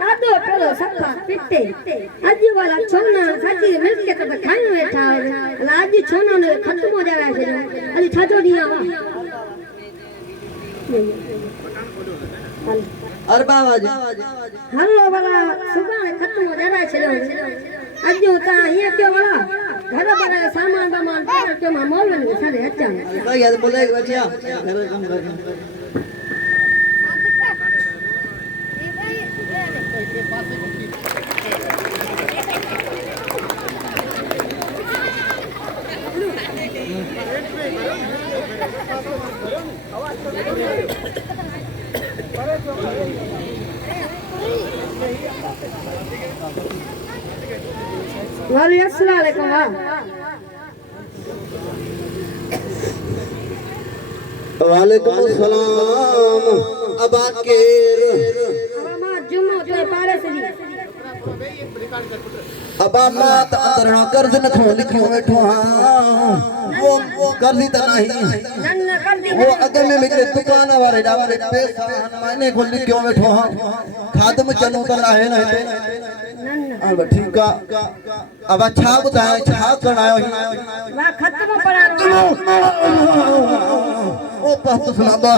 दादो पेलो सफा पिटे अज वाला छोना साची मिलके तो खाई बैठा आज छोना ने खत्म हो जावे छे अज छाजो दिया अरे बाबा जी हल्लो वाला सुबह खत्म हो जावे छे अज ता ये क्यों वाला घर पर सामान सामान पर के मोल में सारे अच्छा कई याद बोले बच्चा घर काम कर वालेकुम वालेकुम सलाम अबा केर मां जुम्मो तो पाड़े से अबा मात अंदरना कर्ज न खो लिखो बैठो हां वो कर्ज त नहीं नन्न कर दी वो अगे में मेरे दुकान वाले डावरे पैसा मैंने खोल लिखो बैठो हां खादम चलो त आहे न अब ठीक है अब अच्छा बताए छा करनायो वा खत्म पड़ानो ओ पस्त सुनाबा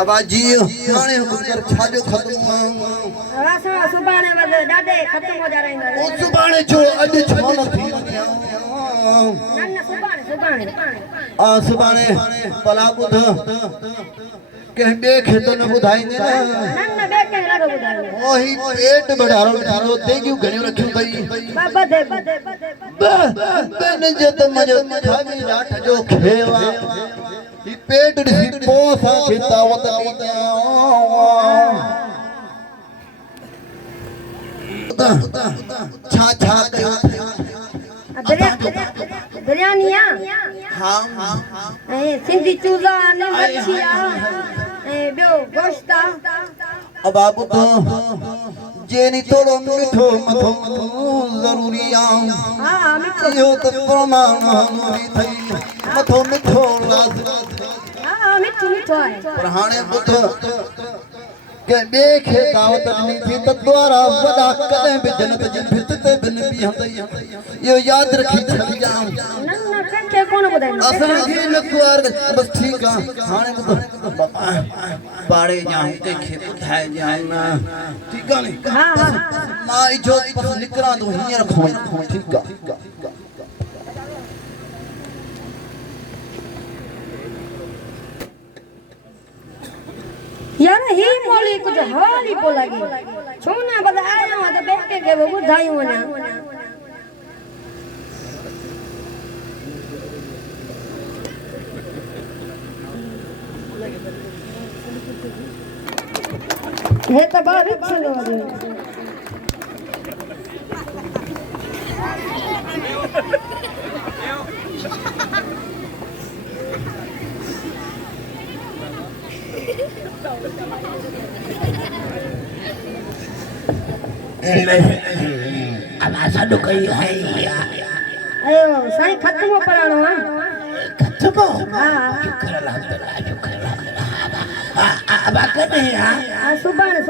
अब जी हाने हुकर छाजो खत्म रासो सुबाने वद डाडे खत्म हो जा रही ओ सुबाने जो अज छो न थी नन्न सुबाने आ सुबाने भला बुध के बे खेतो न बुधाई ने नन्न बे के लागो बुधाई ओही पेट बढ़ारो देगियो घणियो रखियो गई बाबा दे बन जत मजो थावी राठ जो खेवा ई पेट दी पोसा खितावत छा छा कयो बिरयानिया हां ए सिंधी चूल्हा ने मच्छिया ए बियो गोश्ता अब बाबू तो जेनी तोड़ो मिठो मथो जरूरी आ हां मिठो यो तो प्रमाण हमारी थई मथो मिठो लाज हां मिठो है पर हाणे बुध के देखे गावत नहीं थी तो द्वारा वदा कदे भी जन्नत जी भित ते बिन भी हंदई यो याद रखी छली जा नन्न के कोन बुधाई असन की लकुआर बस ठीक आ हाणे बुध पाड़े जाऊं के खेत खाए जाऊं ना ठीक आ नी हां माई जो बस निकरा तो हियर खो ठीक आ यार ही मोली कुछ हाली बोलागी छोना बदा आया हो तो बैठ के वो बुधाई हो ना हे तो बाहर चलो अब ऐसा तो कहीं है अयो साईं खत्म पड़ानो खत्म हां शुक्र अब कने हां सुबाने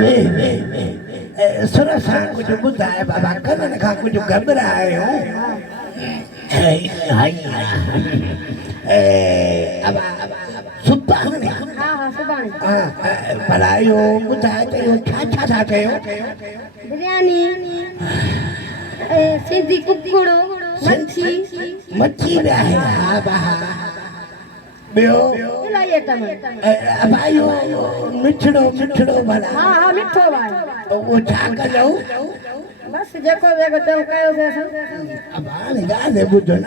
वे सुरसा कुछ बुधाए बाबा कने का कुछ घबराए हो हाय अब सुबाने हां सुबाने भलायो बुधाए तो छा कयो बिरयानी ए सीधी कुकुड़ो मच्छी भी है हां बा बियो लाये तमे भाइयो मिठड़ो भला हां मिठो भाई वो छा कयो बस जेको वेगो तम कयो से अब हाणे ॻाल्हि ॿुधो न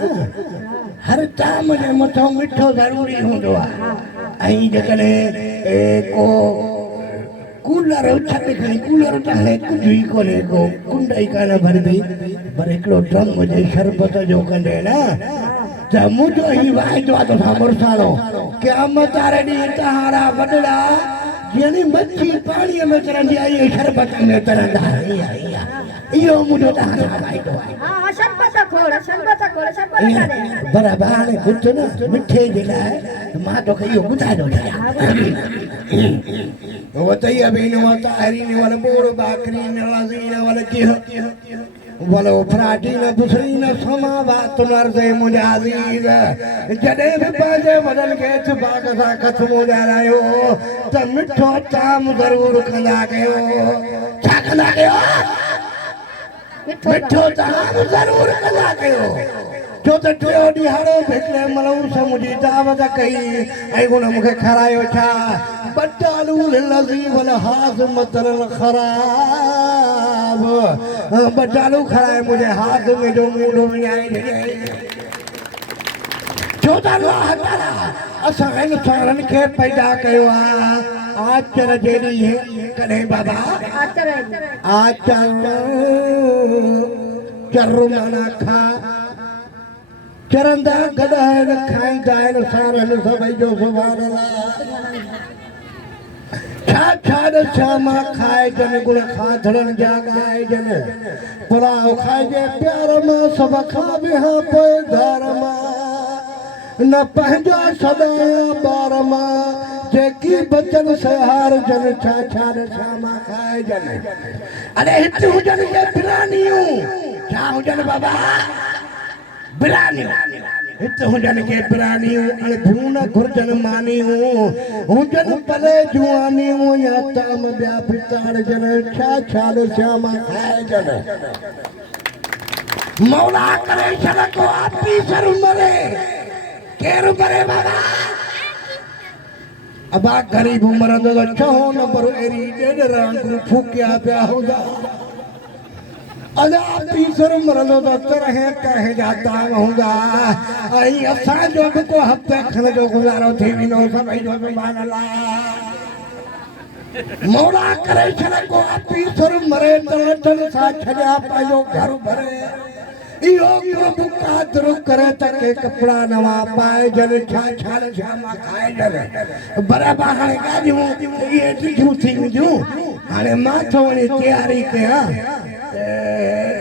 हर ताम जे मथो मिठो ज़रूरी हूंदो आहे ऐं जेकॾहिं को कूलर छत खणी कूलर त हाणे कुझु ई कोन्हे को कुंड ई कान भरबी पर हिकिड़ो ड्रम हुजे शरबत जो कंदे न त मुंहिंजो ई वाइदो आहे तोसां मुड़साणो क़यामत वारे ॾींहुं तहारा वॾड़ा यानी मच्छी पानी में तरंदी आई शरबत में तरंदा आई यो मुझे तो हंसा भाई तो हां शरबत खोड़ शरबत करे बराबर कुछ ना मिठे दिला है मां तो कहियो गुता दो वो तो ये अभी न होता हरी ने वाला बोर बाकरी ने वाला की वाला फराटी ने दूसरी ने समा बात नरदे मुझे अजीज जडे भी बाजे बदल के छबाक सा खत्म हो जा रहा हो तो मिठो ताम जरूर खंदा गयो क्या खंदा गयो मिठो ताम जरूर खंदा गयो जो तो टियो दिहाड़ो भेटले मलऊ समुझी दावत कई ऐ गुण मुखे खरायो छा बटालू लजी वल हाथ मतल खराब बटालू खराए मुझे हाथ में जो मुंडो में आई जो तो अल्लाह ताला असा इंसानन के पैदा कयो आचर जेडी है कने बाबा आचर चरु माना खा चरंदा गदायन खाईंदा आहिनि सारनि सभई जो सुभाणे अल्लाह छा छा श्यामा खाए जन गुण खाधड़नि जा ॻाए जन पुलाव खाइजे प्यार मां सभ खां बिहा पोइ धार मां न पंहिंजा सदाया ॿार मां जेकी बचन सहार जन छा छा श्यामा खाए जन अरे हिते हुजनि के बिरानियूं छा हुजनि बाबा बिरानियूं हिते हुजनि के बिरानियूं भून घुरजन मानियूं हुजनि भले जुआनियूं या ताम ॿिया पिताड़ जन छा छाल श्यामा खाए जन मौला करे छॾ को आपी सर मरे केरु मरे बाबा अबा गरीब मरंदो त चओ न पर अहिड़ी ॾेढ रांगू फूकिया पिया हूंदा अदा पीसर मरंदो त तरह तरह जा ताम हूंदा ऐं असांजो बि को हफ़्ते खण जो गुज़ारो थी वेंदो सभई जो सुभाणे अल्लाह मौला करे छॾ को पीसर मरे त लठनि सां छॾिया पंहिंजो घर भरे इहो प्रभु कादर करे त के कपड़ा नवा पाए जन छा छा श्यामा खाए जन बराबरि हाणे गाॾियूं इहे ॾिठियूं थी वेंदियूं हाणे मां थो वञी तयारी कयां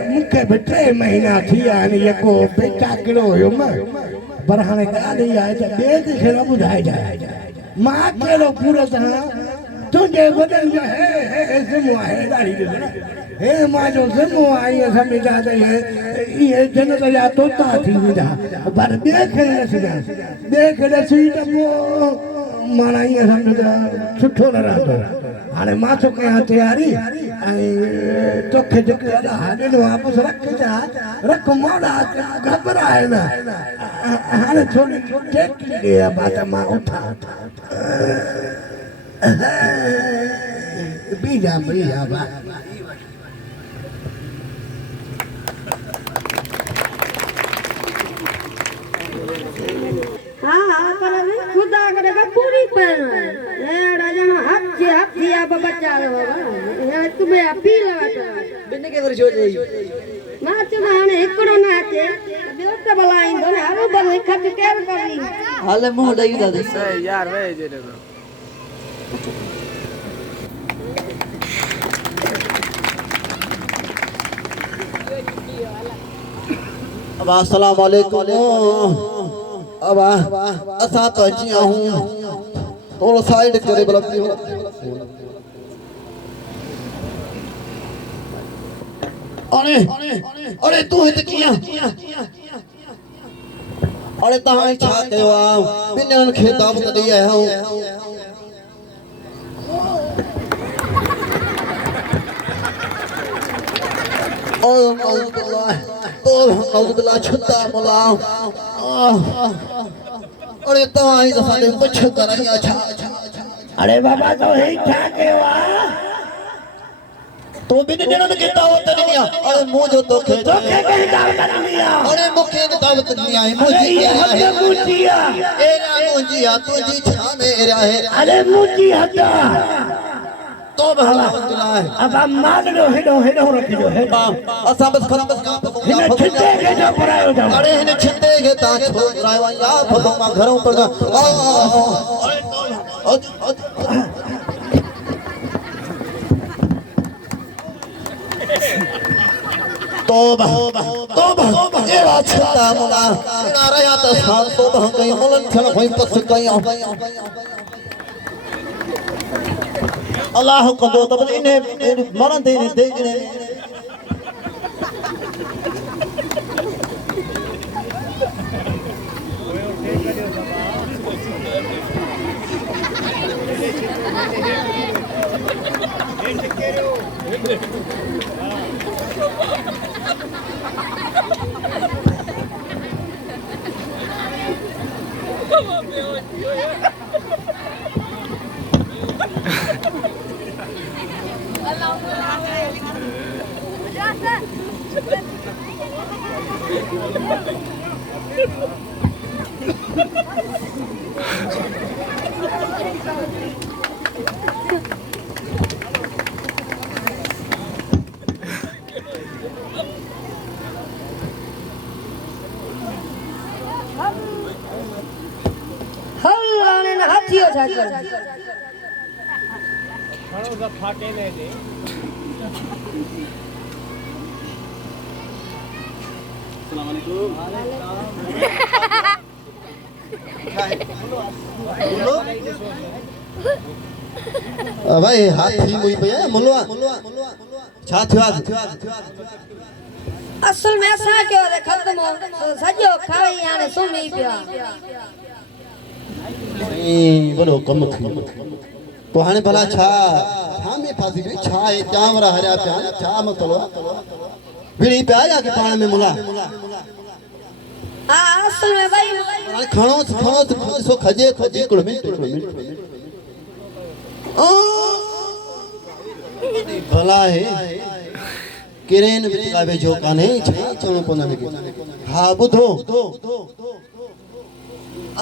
मूंखे बि 3 महीना थी विया आहिनि यको बेटा किलो हुयुमि पर हाणे ॻाल्हि आहे त ॿिए कंहिंखे न ॿुधाइजांइ मां कहिड़ो पूरो तरह तुंहिंजे वॾनि जो हे ज़िमो आहे ॾाढी हे मां जो ज़िमो आहे ईअं सम्झा त इहे जन्नत जा तोता थी वेंदा पर ॿिए खे न सुञाण ॿिए खे ॾसी त पोइ माना ईअं सम्झ त सुठो न रहंदो हाणे मां थो कयां तयारी ऐं तोखे जेके अॾा ॾिनो आहे बसि रख मोड़ा घबराए न हाणे थोरी टेकी ॾे बात मां उथां बीजा बा हाँ पर खुदा करेगा पूरी पर राजा हाथी आप बचा लो बाबा तुम्हें अपील लगा बिन के दर छो जई मां चुनाने एकड़ो ना थे ॿियो त भला ईंदो न हालो भले खट केर करी हाले मुंह ॾेई दादी यार वे जे अब अस्सलाम वालेकुम अब असा तो जिया हूं थोड़ा साइड करे बलती हो अरे अरे तू है किया अरे तहां छा कयो आ बिनन खे दावत ॾेई आया हूं औज़ुबिल्लाह छुता मोला अरे तव्हां ई असांखे पुछ कराई छा अरे बाबा तो हे क्या केवा तो बिन ॼणनि खे दावत ॾिनी आहे अरे मुंहिंजो तोखे कहीं दावत ॾिनी आहे अरे मूंखे दावत ॾिनी आहे मुंहिंजी आहे मुंहिंजी आहे एरा मुंहिंजी आहे तुंहिंजी छा में एरा आहे अरे मुंहिंजी हदा तो अल्हम्दुलिल्लाह अब मान लो हेडो रखियो हे असां बस काम हिन छिते के जो करायो था अरे हिन छिते के ता छो करायो या फलो मां घरों पर तौबा तौबा एड़ा छता मुला एड़ा रया त सां तौबा कई मुलन थन होई पस कई अल्लाह कदो तब इने मरन दे देखने हल्लाने न हाथियो जाकर ઘણો જ ફાટે ને દે अस्सलाम वालेकुम भाई हाथी मुई भैया मुलवा छा थियो असल में असा के रे खत्म हो तो सजो खाई याने सुनी पिया बड़ो कम थी तो हाने भला छा में फासी भी छा है चावरा हरिया प्यान छा मसलो बिड़ी पे आया के पाण में मुला हां असल में भाई खणो सो खजे कुड़ मिनट भला है किरेन बिकावे जो काने छा चवण पन लगे हां बुधो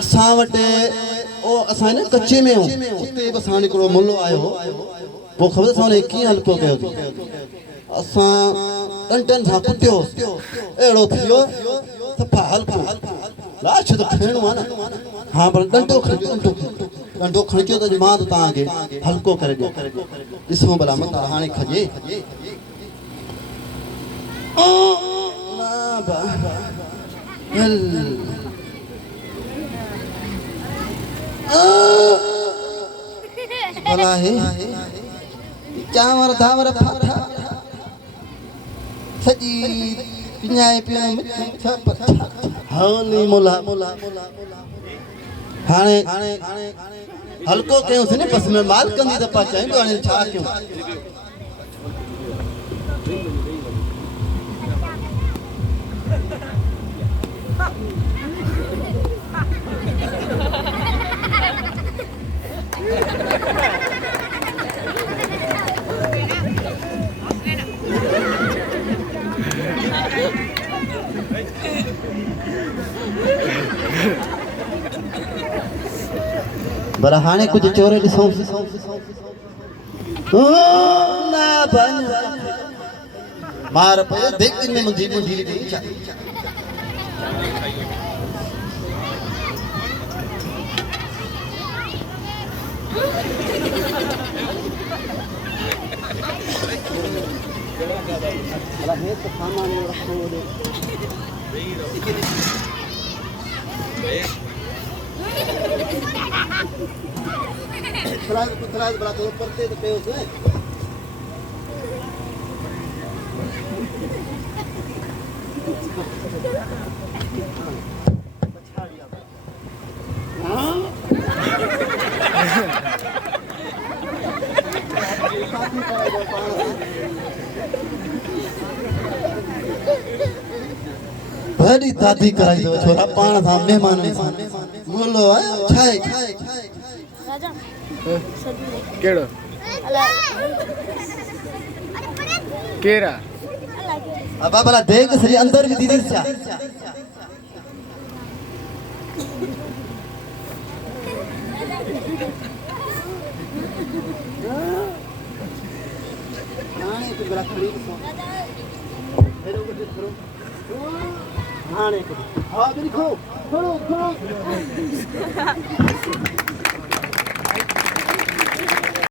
असां वटे ओ असां ने कच्चे में हो उते बसाण को मुल्लो आयो वो खबर साने की हल्को कयो असां टन सा कुटियो एड़ो थियो सफा हल्को लाश तो खेणो आ ना हां पर डंडो खणियो तो मां तो तां के हल्को करे दो इसो भला मत हाने खजे ओ ना बा हल भला है चावर धावर फाथा सजी पिन्याए पिया मिठा पथा हानी मोला हाने हल्को कयो से ने बस में माल कंदी त पाचाई तो हाने छा क्यों बरा हाने कुछ चोरे दिसो ना बन मार पे देख में मुंडी दी चा अला है तो सामान में रखो दे थराज बड़ा तो परते तो पे उसे बड़ी दादी कराई दो छोरा पाण था मेहमान बोलो छाए राजा કેળો કેરા अब भला देख सही अंदर भी दीदी चा हाने तो बड़ा खड़ी हेरो को करो हाने को हां देखो खड़ो